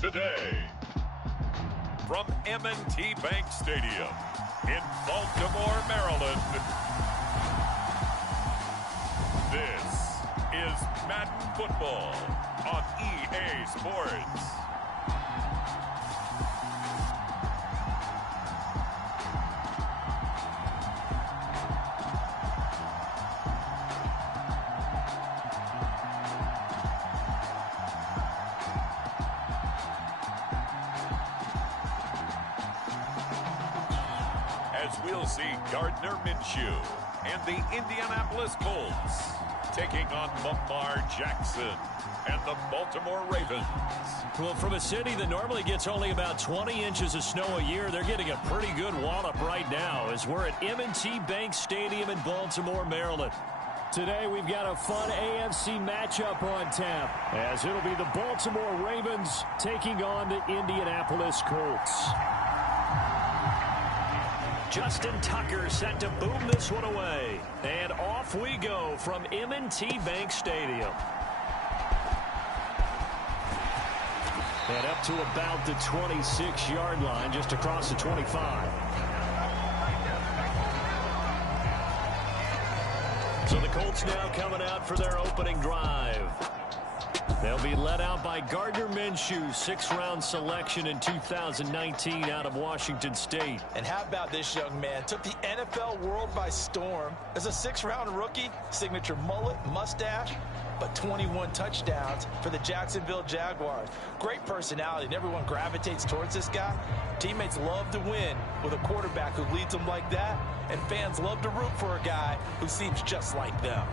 Today, from M&T Bank Stadium in Baltimore, Maryland, this is Madden Football on EA Sports. As we'll see Gardner Minshew and the Indianapolis Colts taking on Lamar Jackson and the Baltimore Ravens. Well, from a city that normally gets only about 20 inches of snow a year, they're getting a pretty good wallop right now as we're at M&T Bank Stadium in Baltimore, Maryland. Today we've got a fun AFC matchup on tap as it'll be the Baltimore Ravens taking on the Indianapolis Colts. Justin Tucker set to boom this one away. And off we go from M&T Bank Stadium. And up to about the 26-yard line, just across the 25. So the Colts now coming out for their opening drive. They'll be led out by Gardner Minshew, sixth-round selection in 2019 out of Washington State. And how about this young man? Took the NFL world by storm. As a sixth-round rookie, signature mullet, mustache, but 21 touchdowns for the Jacksonville Jaguars. Great personality, and everyone gravitates towards this guy. Teammates love to win with a quarterback who leads them like that, and fans love to root for a guy who seems just like them.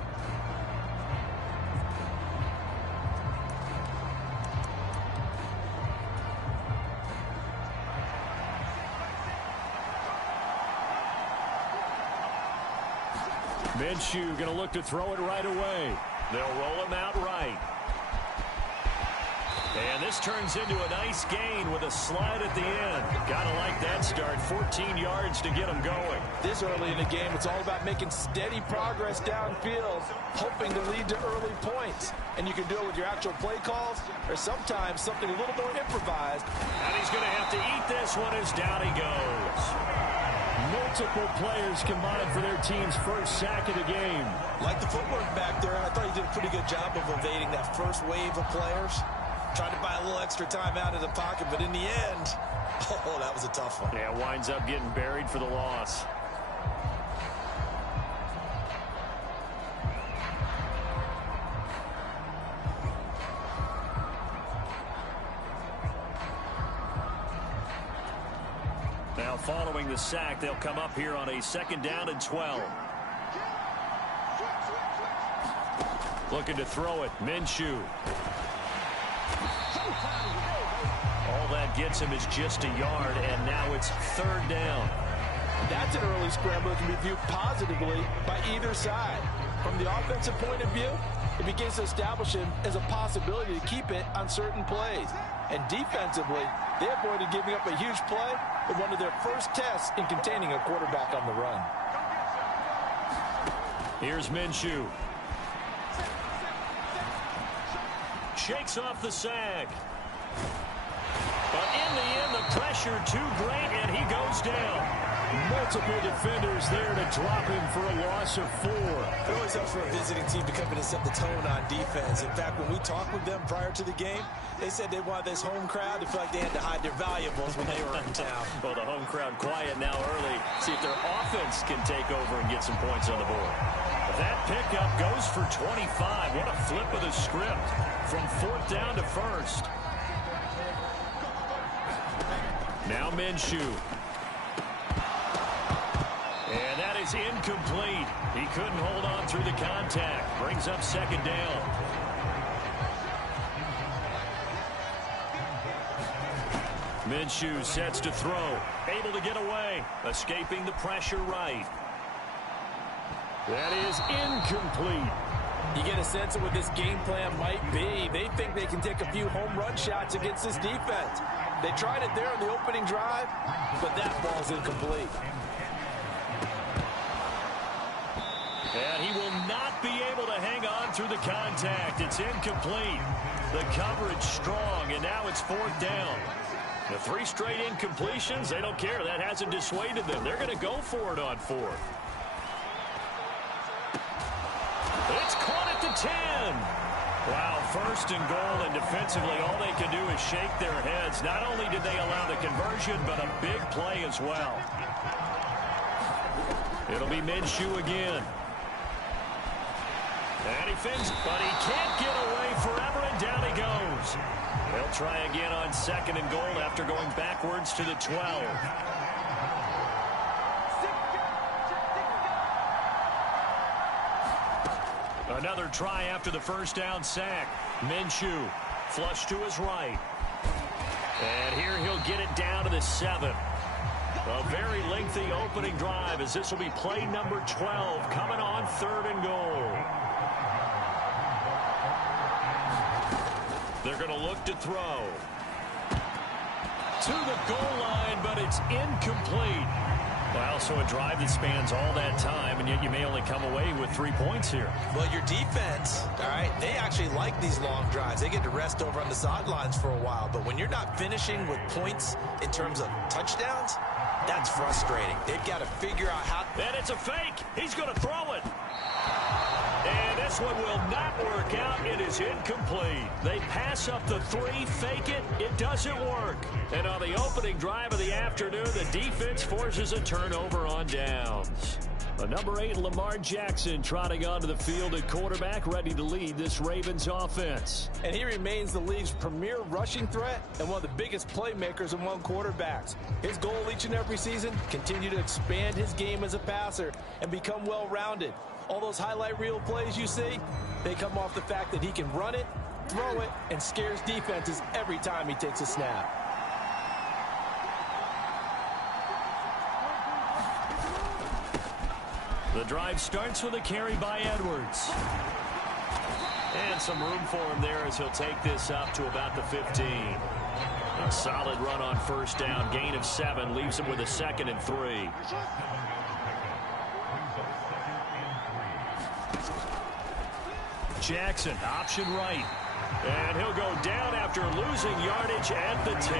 Minshew going to look to throw it right away. They'll roll him out right. And this turns into a nice gain with a slide at the end. Gotta like that start. 14 yards to get him going. This early in the game, it's all about making steady progress downfield, hoping to lead to early points. And you can do it with your actual play calls or sometimes something a little more improvised. And he's going to have to eat this one as down he goes. Multiple players combined for their team's first sack of the game. Like the footwork back there, I thought he did a pretty good job of evading that first wave of players. Tried to buy a little extra time out of the pocket, but in the end, oh, that was a tough one. Yeah, winds up getting buried for the loss. Now following the sack, they'll come up here on a 2nd down and 12. Looking to throw it, Minshew. All that gets him is just a yard, and now it's 3rd down. That's an early scramble that can be viewed positively by either side. From the offensive point of view, it begins to establish him as a possibility to keep it on certain plays. And defensively, they avoided giving up a huge play with one of their first tests in containing a quarterback on the run. Here's Minshew. Shakes off the sack. But in the end, the pressure too great, and he goes down. Multiple defenders there to drop him for a loss of 4. It always helps for a visiting team to come in and set the tone on defense. In fact, when we talked with them prior to the game, they said they wanted this home crowd to feel like they had to hide their valuables when they were in town. Well, the home crowd quiet now early. See if their offense can take over and get some points on the board. That pickup goes for 25. What a flip of the script from 4th down to 1st. Now Minshew. And that is incomplete. He couldn't hold on through the contact. Brings up 2nd down. Minshew sets to throw. Able to get away. Escaping the pressure right. That is incomplete. You get a sense of what this game plan might be. They think they can take a few home run shots against this defense. They tried it there in the opening drive, but that ball's incomplete. And he will not be able to hang on through the contact. It's incomplete. The coverage strong, and now it's 4th down. The 3 straight incompletions, they don't care. That hasn't dissuaded them. They're going to go for it on 4th. It's caught at the 10. Wow, 1st and goal, and defensively, all they can do is shake their heads. Not only did they allow the conversion, but a big play as well. It'll be Minshew again. And he fins, but he can't get away forever, and down he goes. They'll try again on 2nd and goal after going backwards to the 12. Another try after the 1st down sack. Minshew flush to his right. And here he'll get it down to the 7. A very lengthy opening drive, as this will be play number 12 coming on 3rd and goal. They're going to look to throw. To the goal line, but it's incomplete. Well, so a drive that spans all that time, and yet you may only come away with 3 points here. Well, your defense, all right, they actually like these long drives. They get to rest over on the sidelines for a while. But when you're not finishing with points in terms of touchdowns, that's frustrating. They've got to figure out how. And it's a fake. He's going to throw it. And this one will not work out. It is incomplete. They pass up the 3, fake it. It doesn't work. And on the opening drive of the afternoon, the defense forces a turnover on downs. The number 8, Lamar Jackson, trotting onto the field at quarterback, ready to lead this Ravens offense. And he remains the league's premier rushing threat and one of the biggest playmakers among quarterbacks. His goal each and every season, continue to expand his game as a passer and become well-rounded. All those highlight reel plays you see, they come off the fact that he can run it, throw it, and scares defenses every time he takes a snap. The drive starts with a carry by Edwards. And some room for him there as he'll take this up to about the 15. A solid run on 1st down, gain of 7, leaves him with a 2nd and 3. Jackson, option right. And he'll go down after losing yardage at the 10.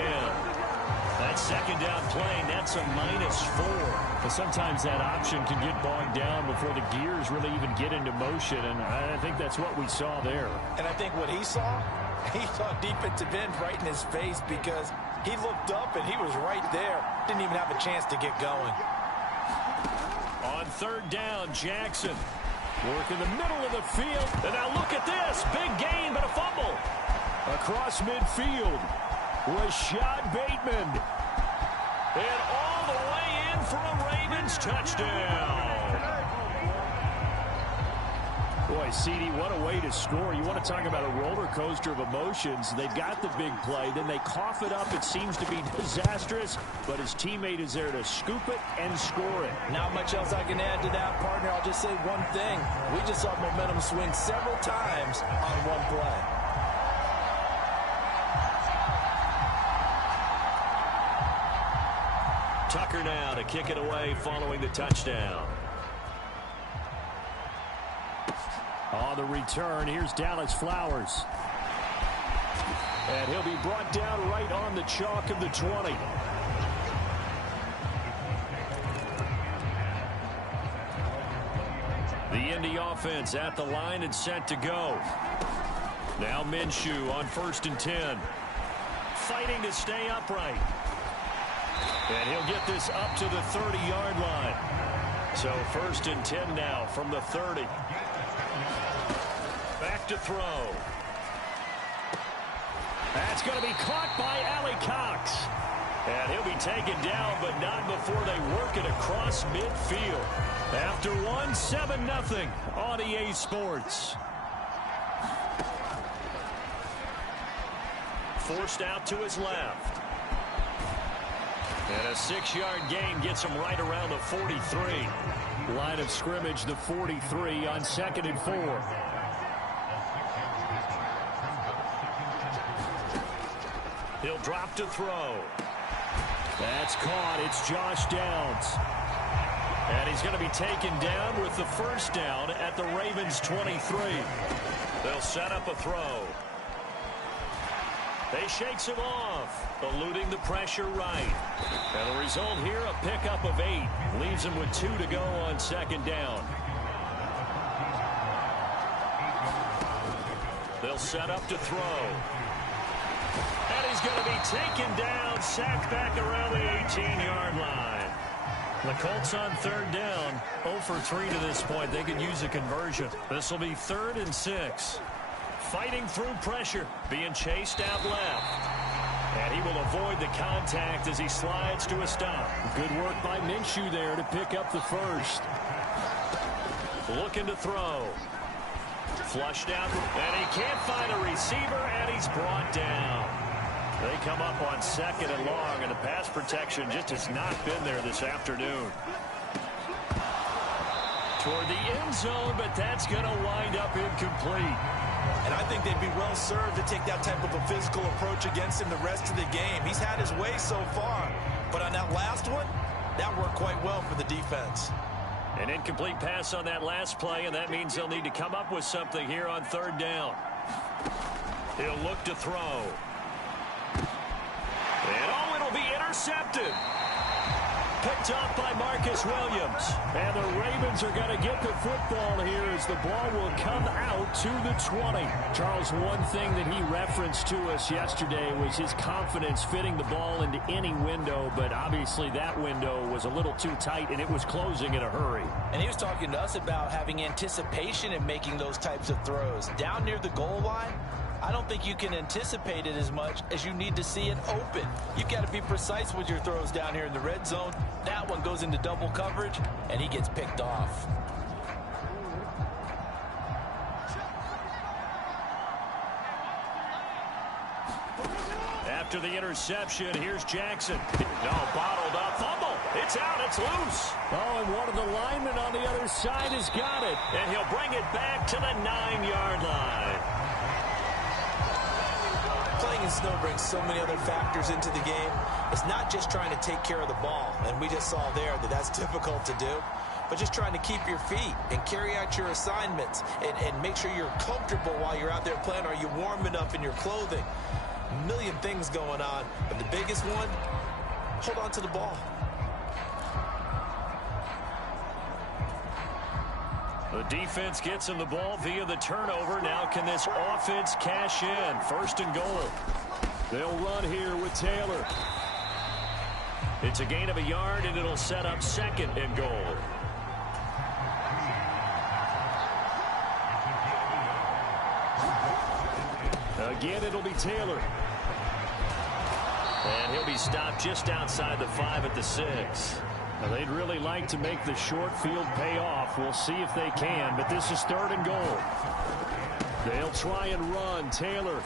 That 2nd down play, that's a -4. But sometimes that option can get bogged down before the gears really even get into motion, and I think that's what we saw there. And I think what he saw defensive end right in his face, because he looked up and he was right there. Didn't even have a chance to get going. On 3rd down, Jackson. Work in the middle of the field. And now look at this. Big gain, but a fumble. Across midfield. Rashad Bateman. And all the way in for a Ravens touchdown. Boy, CD, what a way to score. You want to talk about a roller coaster of emotions. They got the big play, then they cough it up. It seems to be disastrous, but his teammate is there to scoop it and score it. Not much else I can add to that, partner. I'll just say one thing. We just saw momentum swing several times on one play. Tucker now to kick it away following the touchdown. On the return, here's Dallas Flowers. And he'll be brought down right on the chalk of the 20. The Indy offense at the line and set to go. Now Minshew on 1st and 10. Fighting to stay upright. And he'll get this up to the 30-yard line. So 1st and 10 now from the 30. Back to throw. That's going to be caught by Allie Cox. And he'll be taken down, but not before they work it across midfield. After 7-0 on EA Sports. Forced out to his left. And a 6-yard gain gets him right around the 43. Line of scrimmage, the 43 on 2nd and 4. He'll drop to throw. That's caught. It's Josh Downs. And he's going to be taken down with the 1st down at the Ravens 23. They'll set up a throw. They shakes him off, eluding the pressure right. And the result here, a pickup of 8. Leaves him with 2 to go on second down. They'll set up to throw. And he's going to be taken down, sacked back around the 18-yard line. The Colts on third down, 0 for 3 to this point. They could use a conversion. This will be 3rd and 6. Fighting through pressure, being chased out left. And he will avoid the contact as he slides to a stop. Good work by Minshew there to pick up the first. Looking to throw. Flushed out, and he can't find a receiver, and he's brought down. They come up on 2nd and long, and the pass protection just has not been there this afternoon. Toward the end zone, but that's going to wind up incomplete. And I think they'd be well served to take that type of a physical approach against him the rest of the game. He's had his way so far, but on that last one, that worked quite well for the defense. An incomplete pass on that last play, and that means they'll need to come up with something here on third down. He'll look to throw. And oh, it'll be intercepted. Picked off by Marcus Williams. And the Ravens are going to get the football here as the ball will come out to the 20. Charles, one thing that he referenced to us yesterday was his confidence fitting the ball into any window, but obviously that window was a little too tight and it was closing in a hurry. And he was talking to us about having anticipation in making those types of throws. Down near the goal line, I don't think you can anticipate it as much as you need to see it open. You've got to be precise with your throws down here in the red zone. That one goes into double coverage, and he gets picked off. After the interception, here's Jackson. No, bottled up, fumble. It's out, it's loose. Oh, and one of the linemen on the other side has got it. And he'll bring it back to the 9-yard line. Playing in snow brings so many other factors into the game. It's not just trying to take care of the ball, and we just saw there that that's difficult to do, but just trying to keep your feet and carry out your assignments and make sure you're comfortable while you're out there playing. Are you warm enough in your clothing? A million things going on, but the biggest one, hold on to the ball. The defense gets him the ball via the turnover. Now can this offense cash in? 1st and goal. They'll run here with Taylor. It's a gain of 1 yard, and it'll set up 2nd and goal. Again, it'll be Taylor. And he'll be stopped just outside the 5 at the 6. Now, they'd really like to make the short field pay off. We'll see if they can, but this is 3rd and goal. They'll try and run. Taylor.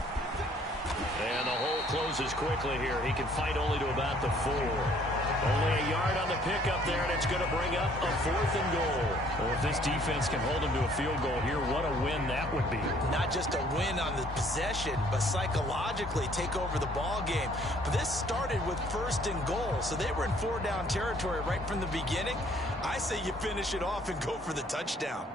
And the hole closes quickly here. He can fight only to about the 4. Only 1 yard on the pickup there, and it's going to bring up a 4th and goal. Well, if this defense can hold him to a field goal here, what a win that would be. Not just a win on the possession, but psychologically take over the ball game. But this started with 1st and goal, so they were in 4-down territory right from the beginning. I say you finish it off and go for the touchdown.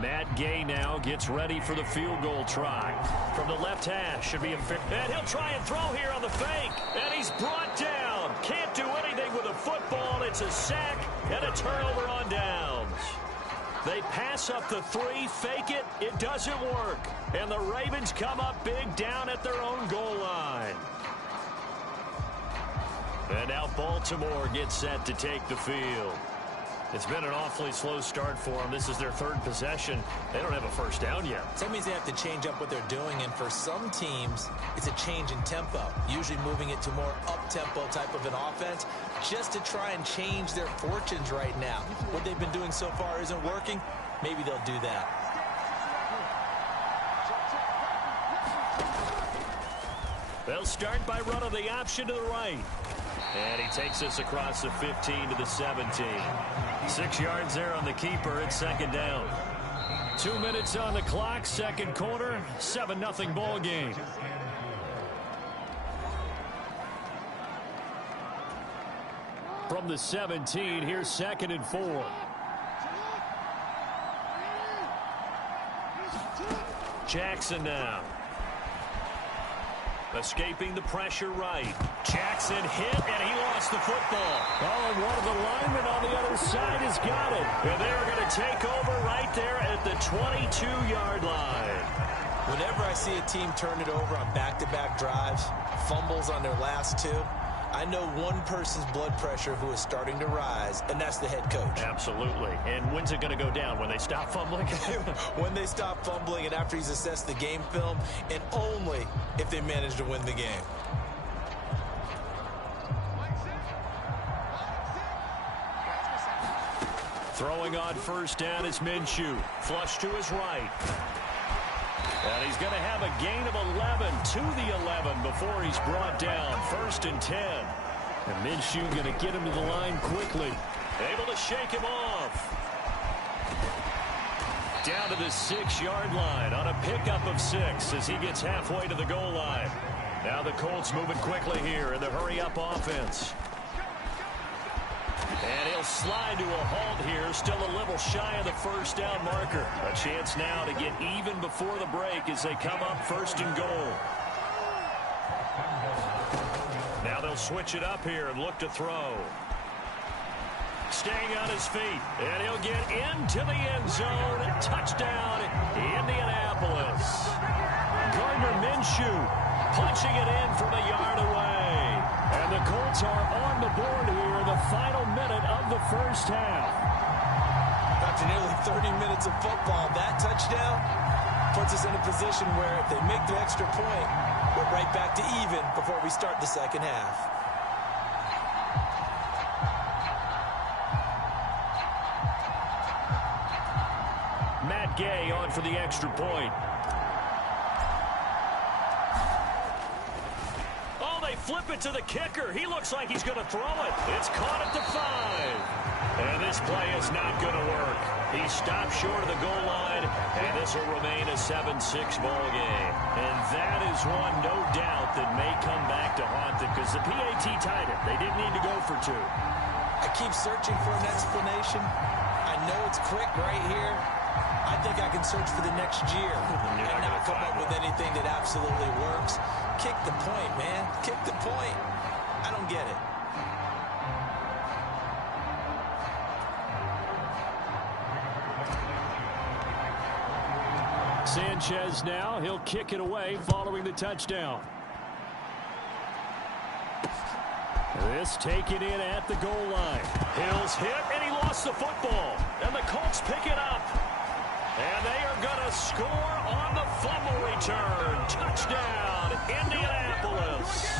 Matt Gay now gets ready for the field goal try. From the left hash, should be a fair. And he'll try and throw here on the fake. And he's brought down. Can't do anything with a football. It's a sack and a turnover on downs. They pass up the 3, fake it. It doesn't work. And the Ravens come up big down at their own goal line. And now Baltimore gets set to take the field. It's been an awfully slow start for them. This is their 3rd possession. They don't have a 1st down yet. So that means they have to change up what they're doing, and for some teams, it's a change in tempo, usually moving it to more up-tempo type of an offense, just to try and change their fortunes right now. What they've been doing so far isn't working. Maybe they'll do that. They'll start by running the option to the right. And he takes us across the 15 to the 17. 6 yards there on the keeper. It's 2nd down. 2 minutes on the clock, 2nd quarter, 7-0 ball game. From the 17, here's 2nd and 4. Jackson now. Escaping the pressure right. Jackson hit, and he lost the football. Oh, and one of the linemen on the other side has got it. And they're going to take over right there at the 22-yard line. Whenever I see a team turn it over on back-to-back drives, fumbles on their last two, I know one person's blood pressure who is starting to rise, and that's the head coach. Absolutely. And when's it going to go down? When they stop fumbling? When they stop fumbling and after he's assessed the game film, and only if they manage to win the game. Throwing on first down is Minshew. Flush to his right. And he's going to have a gain of 11 to the 11 before he's brought down. 1st and 10. And Minshew going to get him to the line quickly. Able to shake him off. Down to the 6-yard line on a pickup of 6 as he gets halfway to the goal line. Now the Colts moving quickly here in the hurry-up offense. And he'll slide to a halt here, still a little shy of the first down marker. A chance now to get even before the break as they come up 1st and goal. Now they'll switch it up here and look to throw. Staying on his feet, and he'll get into the end zone. Touchdown, Indianapolis. Gardner Minshew punching it in from a yard away. And the Colts are on the board here in the final minute of the first half. After nearly 30 minutes of football, that touchdown puts us in a position where if they make the extra point, we're right back to even before we start the second half. Matt Gay on for the extra point. Flip it to the kicker. He looks like he's going to throw it. It's caught at the 5. And this play is not going to work. He stopped short of the goal line, and this will remain a 7-6 ball game. And that is one, no doubt, that may come back to haunt them because the PAT tied it. They didn't need to go for 2. I keep searching for an explanation. I know it's quick right here. I think I can search for the next year and not come up with anything that absolutely works. Kick the point, man. Kick the point. I don't get it. Sanchez now. He'll kick it away following the touchdown. This taken in at the goal line. Hill's hit, and he lost the football. And the Colts pick it up. And they are going to score on the fumble return. Touchdown, Indianapolis.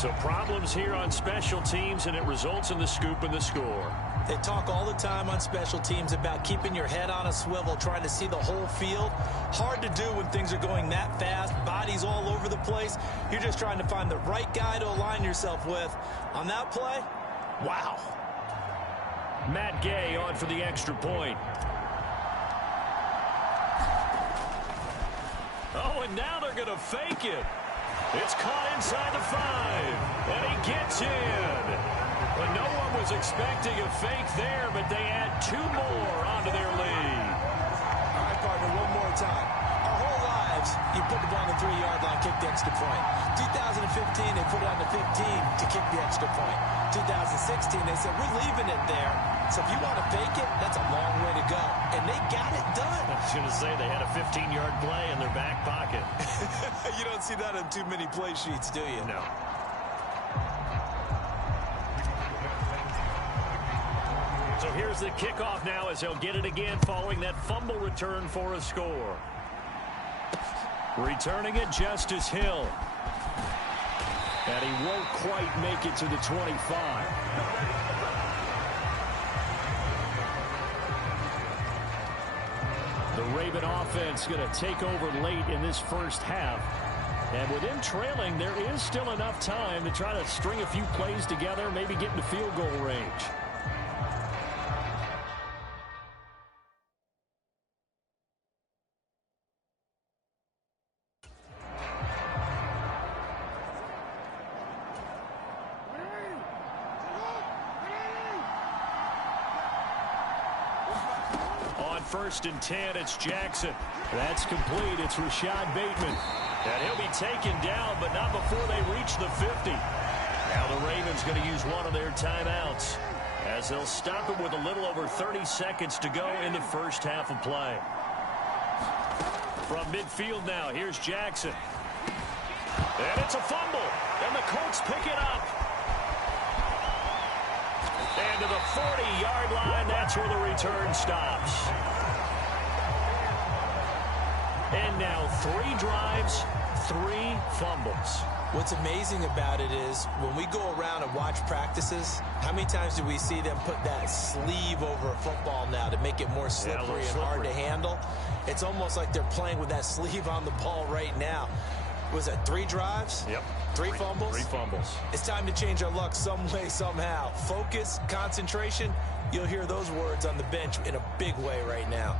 So problems here on special teams, and it results in the scoop and the score. They talk all the time on special teams about keeping your head on a swivel, trying to see the whole field. Hard to do when things are going that fast, bodies all over the place. You're just trying to find the right guy to align yourself with. On that play, wow. Matt Gay on for the extra point. Oh, and now they're going to fake it. It's caught inside the 5, and he gets in. But no one was expecting a fake there, but they add 2 more onto their lead. All right, partner, one more time. Our whole lives, you put the ball on the 3-yard line, kick the extra point. 2015, they put it on the 15 to kick the extra point. 2016, they said, we're leaving it there. So if you want to fake it, that's a long way to go. And they got it done. I was going to say they had a 15-yard play in their back pocket. You don't see that on too many play sheets, do you? No. So here's the kickoff now as they'll get it again following that fumble return for a score. Returning it, Justice Hill. And he won't quite make it to the 25. The Raven offense going to take over late in this first half. And with them trailing, there is still enough time to try to string a few plays together, maybe get into field goal range. first and 10. It's Jackson. That's complete. It's Rashad Bateman. And he'll be taken down, but not before they reach the 50. Now the Ravens going to use one of their timeouts as they'll stop it with a little over 30 seconds to go in the first half of play. From midfield now, here's Jackson. And it's a fumble, and the Colts pick it up. And to the 40-yard line, that's where the return stops. And now 3 drives, 3 fumbles. What's amazing about it is when we go around and watch practices, how many times do we see them put that sleeve over a football now to make it more slippery and hard to handle? It's almost like they're playing with that sleeve on the ball right now. Was that 3 drives? Yep. 3 fumbles? 3 fumbles. It's time to change our luck some way, somehow. Focus, concentration, you'll hear those words on the bench in a big way right now.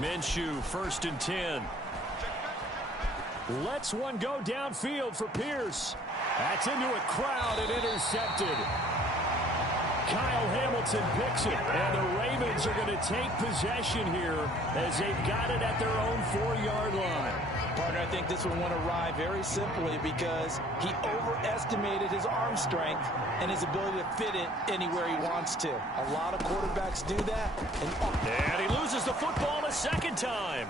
Minshew, first and 10. Lets one go downfield for Pierce. That's into a crowd and intercepted. Kyle Hamilton picks it, and the Ravens are going to take possession here as they've got it at their own 4-yard line. Partner, I think this one went awry very simply because he overestimated his arm strength and his ability to fit it anywhere he wants to. A lot of quarterbacks do that. And he loses the football a second time.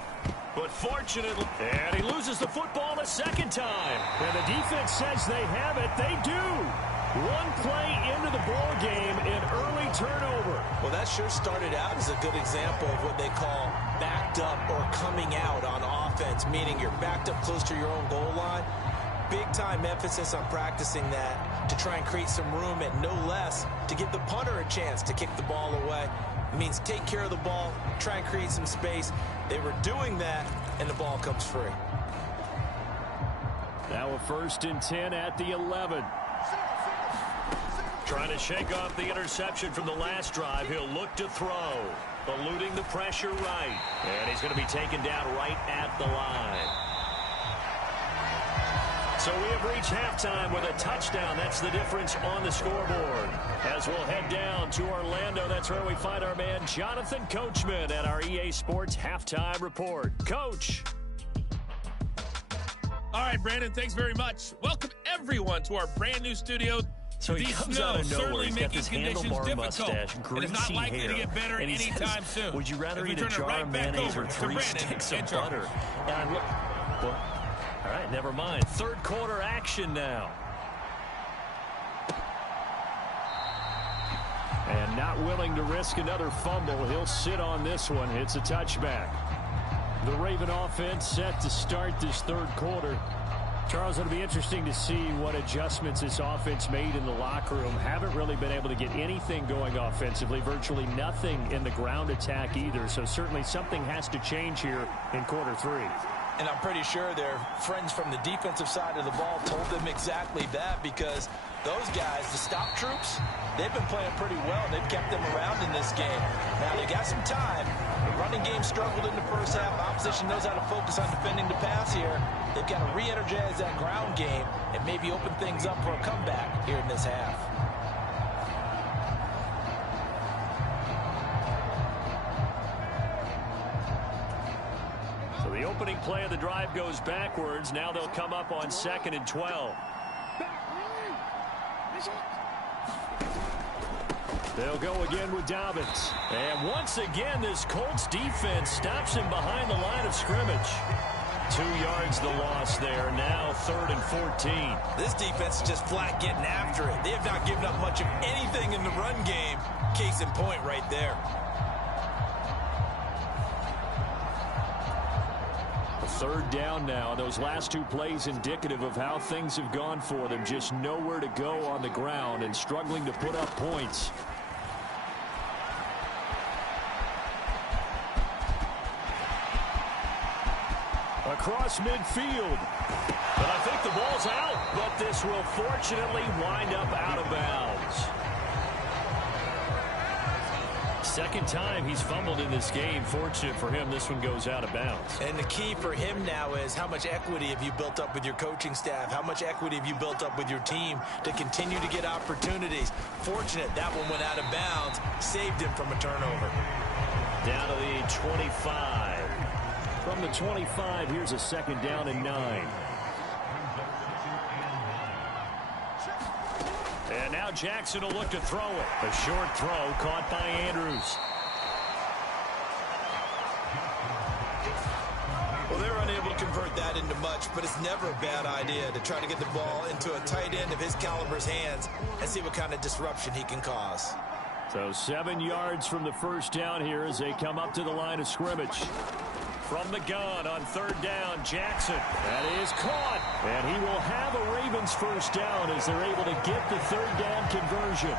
But fortunately, and he loses the football a second time. And the defense says they have it. They do. One play into the ball game, an early turnover. Well, that sure started out as a good example of what they call backed up or coming out on offense, meaning you're backed up close to your own goal line. Big-time emphasis on practicing that to try and create some room and no less to give the punter a chance to kick the ball away. It means take care of the ball, try and create some space. They were doing that, and the ball comes free. Now a first and 10 at the 11. Trying to shake off the interception from the last drive. He'll look to throw. Eluding the pressure right. And he's going to be taken down right at the line. So we have reached halftime with a touchdown. That's the difference on the scoreboard. As we'll head down to Orlando, that's where we find our man Jonathan Coachman at our EA Sports Halftime Report. Coach. All right, Brandon, thanks very much. Welcome, everyone, to our brand new studio. So he comes out of nowhere. He's got this handlebar mustache, greasy greasy hair, hair. to get better and he anytime says, soon. would you rather eat a jar of mayonnaise or 3 sticks of butter? And I'm well, all right, never mind. Third quarter action now. And not willing to risk another fumble. He'll sit on this one. It's a touchback. The Raven offense set to start this third quarter. Charles, it'll be interesting to see what adjustments this offense made in the locker room. Haven't really been able to get anything going offensively. Virtually nothing in the ground attack either. So certainly something has to change here in quarter 3. And I'm pretty sure their friends from the defensive side of the ball told them exactly that, because those guys, the stop troops, they've been playing pretty well. They've kept them around in this game. Now, they got some time. The running game struggled in the first half. Opposition knows how to focus on defending the pass here. They've got to re-energize that ground game and maybe open things up for a comeback here in this half. So the opening play of the drive goes backwards. Now they'll come up on 2nd and 12. They'll go again with Dobbins. And once again, this Colts defense stops him behind the line of scrimmage. 2 yards the loss there. Now 3rd and 14. This defense is just flat getting after it. They have not given up much of anything in the run game. Case in point right there. Third down now. Those last 2 plays indicative of how things have gone for them. Just nowhere to go on the ground and struggling to put up points. A across midfield. But I think the ball's out, but this will fortunately wind up out of bounds. Second time he's fumbled in this game. Fortunate for him, this one goes out of bounds. And the key for him now is how much equity have you built up with your coaching staff? How much equity have you built up with your team to continue to get opportunities? Fortunate that one went out of bounds, saved him from a turnover. Down to the 25. From the 25, here's a second down and 9. And now Jackson will look to throw it. A short throw caught by Andrews. Well, they're unable to convert that into much, but it's never a bad idea to try to get the ball into a tight end of his caliber's hands and see what kind of disruption he can cause. So 7 yards from the first down here as they come up to the line of scrimmage. From the gun on third down, Jackson. That is caught. And he will have a Ravens first down as they're able to get the third down conversion.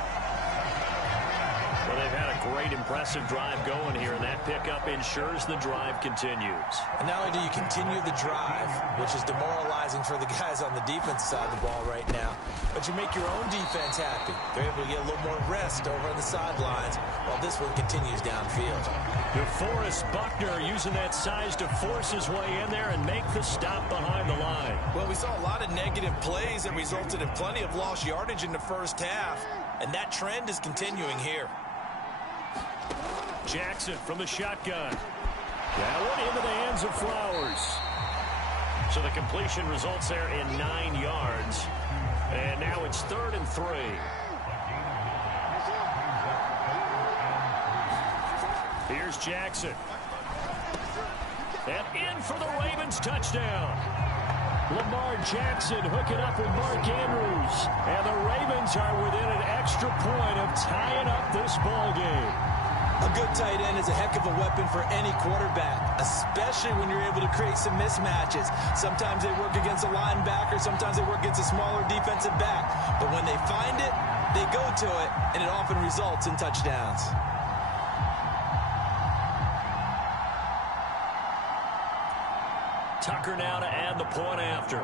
Well, they've had a great, impressive drive going here, and that pickup ensures the drive continues. And not only do you continue the drive, which is demoralizing for the guys on the defense side of the ball right now, but you make your own defense happy. They're able to get a little more rest over on the sidelines while this one continues downfield. DeForest Buckner using that size to force his way in there and make the stop behind the line. Well, we saw a lot of negative plays that resulted in plenty of lost yardage in the first half, and that trend is continuing here. Jackson from the shotgun. That one into the hands of Flowers. So the completion results there in 9 yards. And now it's 3rd and 3. Here's Jackson. And in for the Ravens touchdown. Lamar Jackson hooking up with Mark Andrews. And the Ravens are within an extra point of tying up this ball game. A good tight end is a heck of a weapon for any quarterback, especially when you're able to create some mismatches. Sometimes they work against a linebacker, sometimes they work against a smaller defensive back. But when they find it, they go to it, and it often results in touchdowns. Tucker now to add the point after.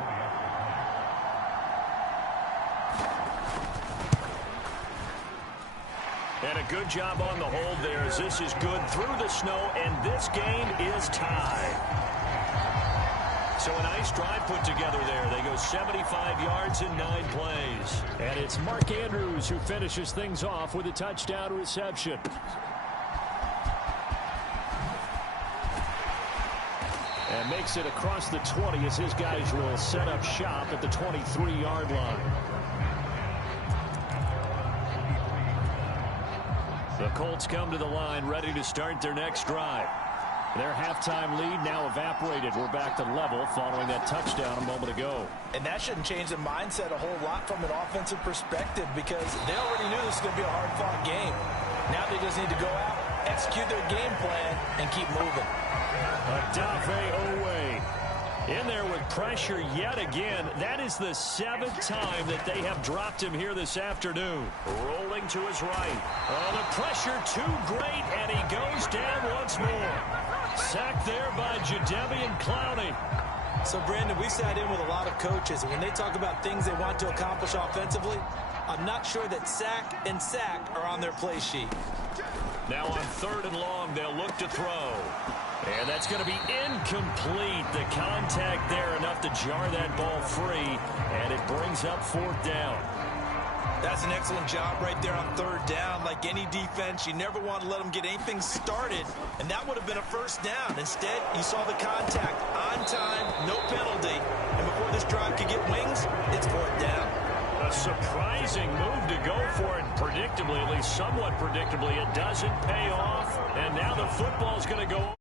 And a good job on the hold there as this is good through the snow, and this game is tied. So a nice drive put together there. They go 75 yards in 9 plays. And it's Mark Andrews who finishes things off with a touchdown reception. And makes it across the 20 as his guys will set up shop at the 23-yard line. The Colts come to the line ready to start their next drive. Their halftime lead now evaporated. We're back to level following that touchdown a moment ago. And that shouldn't change the mindset a whole lot from an offensive perspective because they already knew this was going to be a hard-fought game. Now they just need to go out, execute their game plan, and keep moving. Odafe Owe in there with pressure yet again. That is the 7th time that they have dropped him here this afternoon. Rolling to his right. Oh, the pressure too great, and he goes down once more. Sacked there by Jadeveon Clowney. So, Brandon, we sat in with a lot of coaches, and when they talk about things they want to accomplish offensively, I'm not sure that sack and sack are on their play sheet. Now on 3rd and long, they'll look to throw. And that's going to be incomplete. The contact there enough to jar that ball free, and it brings up 4th down. That's an excellent job right there on 3rd down. Like any defense, you never want to let them get anything started, and that would have been a first down. Instead, you saw the contact on time, no penalty, and before this drive could get wings, it's 4th down. A surprising move to go for it. Predictably, at least somewhat predictably, it doesn't pay off, and now the football's going to go